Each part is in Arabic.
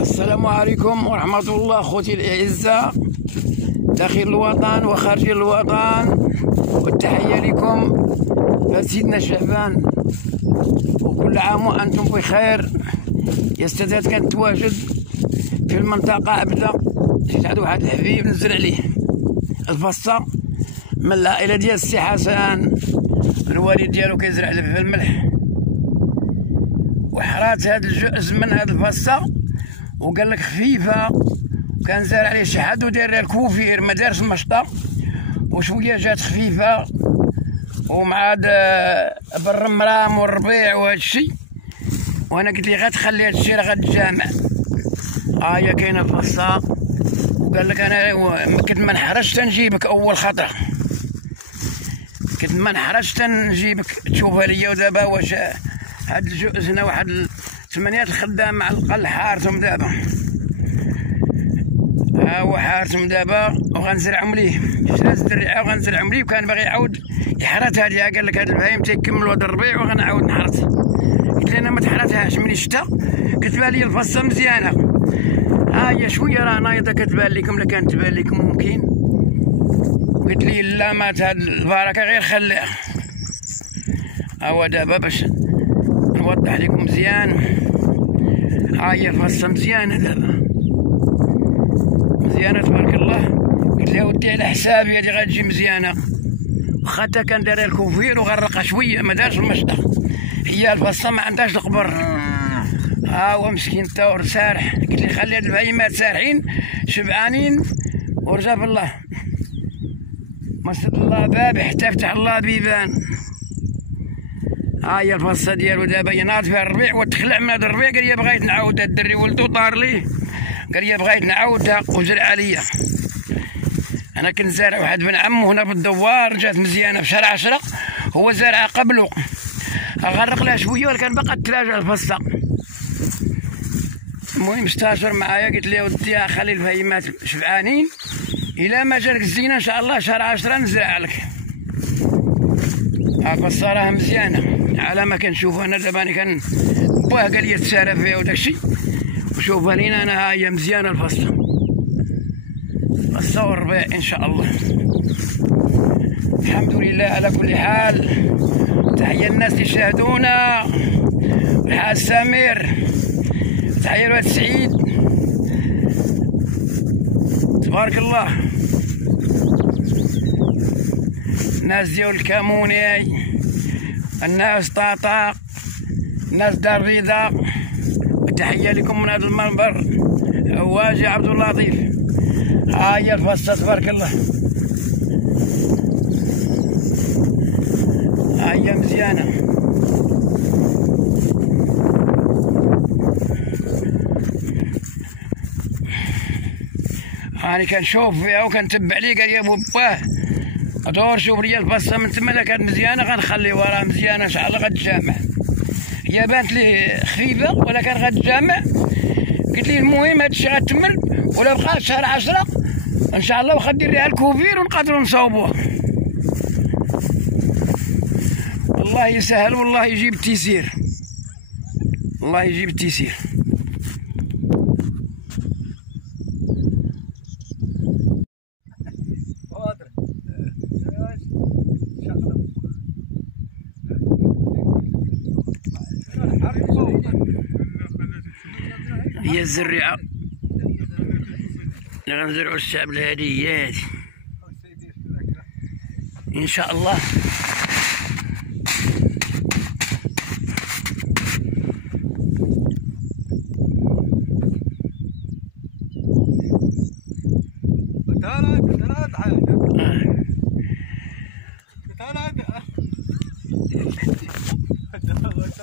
السلام عليكم ورحمة الله أخوتي الأعزاء داخل الوطن وخارج الوطن، والتحية لكم سيدنا شعبان، وكل عام وأنتم بخير. يا السادات كنت تواجد في المنطقة عبدة، جيت عند واحد الحبيب نزرع ليه الفصة من العائلة ديال السي حسن، الوالد ديالو كيزرع في الملح، وحرات هاد الجزء من هاد الفصة وقال لك خفيفه، وكان زارع عليه شحد وداير لها الكوفير، ما دارش المشطه، وشويه جات خفيفه، ومع بالرمرام والربيع وهذا الشيء. وانا قلت لي غتخلي هذا الشيء راه غتجامع. هي كاينه الفصه، وقال لك انا كنت ما نحرجش تنجيبك اول خطره، كنت ما نحرجش تنجيبك تشوفها ليا. ودابا واش هاد الجزء هنا واحد 8 الخدام مع القل حارتهم دابا، ها هو حارتهم دابا وغنزرعهم ليه. شرات الدريعه وغنزرعهم ليه، وكان باغي يعاود يحرث هاديها، قال لك هاد البهايم تيكملوا هاد الربيع وغنعاود نحرث. قلت له انا ما تحرثهاش ملي شتا، كتبان لي الفصه مزيانه. ها هي شويه راه نايضه كتبان لكم، لا كانت تبان لكم ممكن. قلت لي لا، مات هاد البركه غير خليها. ها هو دابا باش نوضح لكم مزيان. ها هي الفصه مزيانه دابا، مزيانه تبارك الله. قلت لها ودي على حسابي هادي غتجي مزيانه، واخا تا كان داير الكوفير وغرقها شويه ما دارش المشطه. هي الفصه ما عندهاش القبر. ها هو مسكين تا سارح. قلت لي خلي هاد البهيمات سارحين شبعانين، ورجا بالله ما سد الله باب حتى فتح الله بيبان. ها هي الفصه ديالو دابا يناض فيها الربيع وتخلع من هذا الربيع. قال لي بغيت نعاودها، الدري ولدو طار ليه، قال لي بغيت نعاودها وزرع عليا. انا كنت زارع واحد بن عمو هنا في الدوار، جات مزيانه في شهر 10، هو زارعها قبله، غرق لها شويه ولكن بقات تراجع الفصه. المهم استاشر معايا، قلت لي ودي خلي البهيمات شبعانين الى ما جالك الزينه ان شاء الله شهر 10 نزرع لك. الفصه راها مزيانه على ما كنشوف انا دابا. انا كان باه قال لي تسارى فيها وداك الشيء، وشوفها لينا انا. ها هي مزيانه الفصه، فصه والربيع ان شاء الله. الحمد لله على كل حال. تحيه للناس اللي شاهدونا، الحاج سمير، تحيه لواد سعيد، تبارك الله. الناس ديال الكاموني، الناس طاطا، الناس دار الرضا، تحيه لكم من هذا المنبر. عواجي عبد اللطيف. ها هي الفصه تبارك الله، ها هي مزيانه. هاني كنشوف فيها وكنتبع ليه، قال لي ابو باه دور شوف لي الفصه من تما، لا كانت مزيانه غنخلي وراها مزيانه ان شاء الله غتجامع. هي بانت ليه خفيفه ولا كان غتجامع. قلت لي المهم هاد الشيء غتكمل، ولا بقات شهر 10 ان شاء الله واخا دير ليها الكوفير ونقدروا نصاوبوها. الله يسهل والله يجيب التيسير، الله يجيب التيسير. هي الزريعه اللي غنزرعو الشعب الهادي، هي هادي ان شاء الله.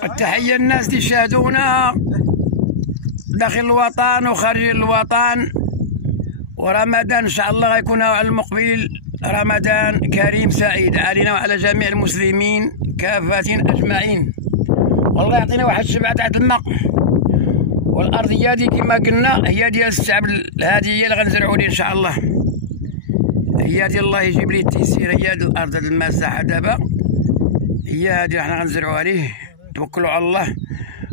التحيه للناس اللي شاهدونا داخل الوطن وخارج الوطن. ورمضان ان شاء الله غيكون على المقبل رمضان كريم سعيد علينا وعلى جميع المسلمين كافة اجمعين. والله يعطينا واحد الشبعة تاع الماء، والارضيه دي كما قلنا هي ديال الشعب الهادي، هي اللي غنزرعوا ليه ان شاء الله. هي ديال الله يجيب لي التيسير. هي هاد الارض هاد المساحه دابا هي هادي حنا غنزرعوها ليه، توكلوا على الله.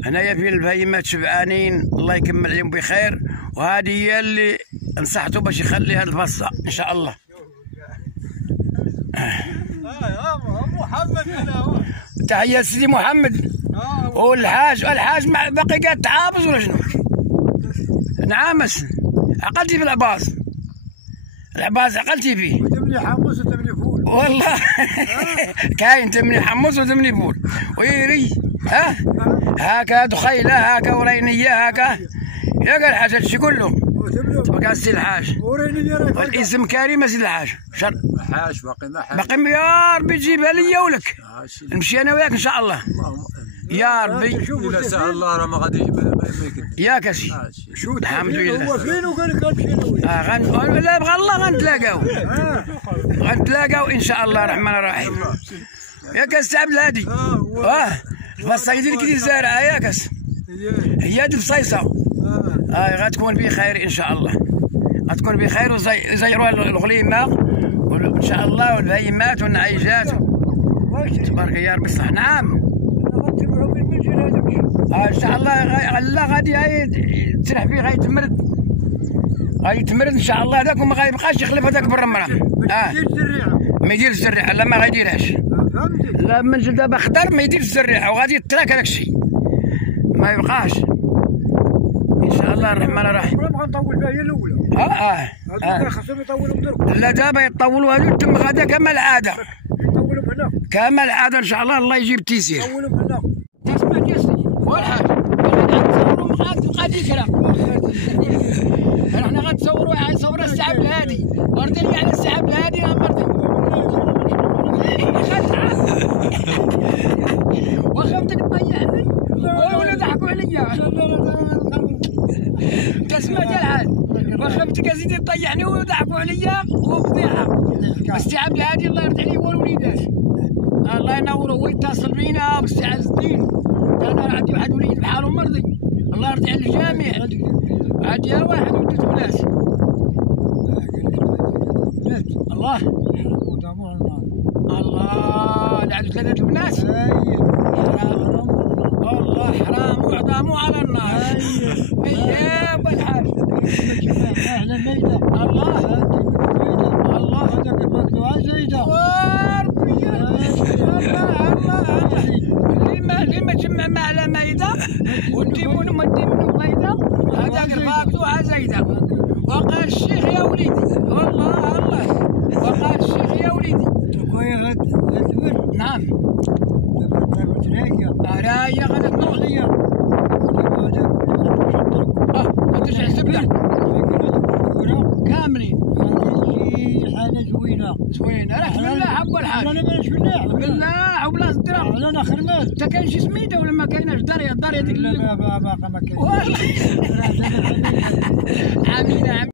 هنايا في البهيمات شبعانين، الله يكمل عليهم بخير، وهذه هي اللي نصحته باش يخلي هذه الفصة ان شاء الله. محمد هنا. تحية سيدي محمد. والحاج باقي قاعد تعابز ولا شنو؟ نعامس عقلتي في العباس عقلتي فيه. وتمني حمص وتمني فول. والله كاين تمني حمص وتمني فول ويري. هاكا دخيله هاكا ورينيه هاكا. يا قال الحاج هادشي كله تبقى سي الحاج. والاسم كريم سي الحاج. حاج باقي باقي يا ربي تجيبها ليا ولك. نمشي انا وياك ان شاء الله. يا ربي إلا سهل الله راه ما غاديش ما يكذب. ياك اسي. الحمد لله. هو فين وقال لك غنمشي لا بغى الله غنتلاقاو ان شاء الله الرحمن الرحيم. ياك السي عبد الهادي. الفصه يدير كي زارعه ياك هي هاد الفصيصه. غتكون بخير ان شاء الله. غتكون بخير وزيروا الغليمه وان شاء الله والبهيمات والنعيجات. تبارك يا ربي صح. نعم ان شاء الله غادي تسرح فيه غيتمرد ان شاء الله. هذاك وما غيبقاش يخلف هذاك بالرمله. ما يديرش الزريعه. لا ما غيديرهاش. لا منزل دابا خضر ما يديرش الزريعه وغادي يتراك هذاك الشيء ما يبقاش ان شاء الله الرحمن الرحيم. غنطول فيها هي الاولى. خاصهم يطولوا درك. لا دابا يطولوا هذو تم غدا كما العاده. يطولوا هنا كما العاده ان شاء الله. الله يجيب التيسير. يطولوا هنا. تسمع ياسين والحاج غادي كلام. احنا غنتصوروا السحاب الهادي مرضي على السحاب الهادي مرضي. وخفتك تضيعني ولا ضحكوا عليا. تسمع يا الحاج وخفتك ازيدي تضيعني وضحكوا عليا وفضيحه. السي عبد الهادي الله يرضي عليه والوليدات الله ينوره ويتصل بينا بالسي عز الدين. انا عندي واحد وليد بحاله مرضي الله يرضي على الجميع. عندي واحد ولدته ناس الله لعنوا 3 الناس. والله حرام وعظاموا على النار. يا ابو الحاج الله لما تجمع على مايده وتجيبون منه فايده. هذاك الفاكتوها زايده. وقال الشيخ يا وليدي الله وقال الشيخ يا وليدي. نعم راية غدا تنوض ليا. ترجع الزبدة كاملين. حاجة زوينة. راه فلاح ابو الحاج. انا مانيش فلاح. فلاح وبلا صدرة. انا خرمات. انت كاين شي سميده ولا ما كايناش؟ الدار ديك لا باقا ما كاينش. عاملين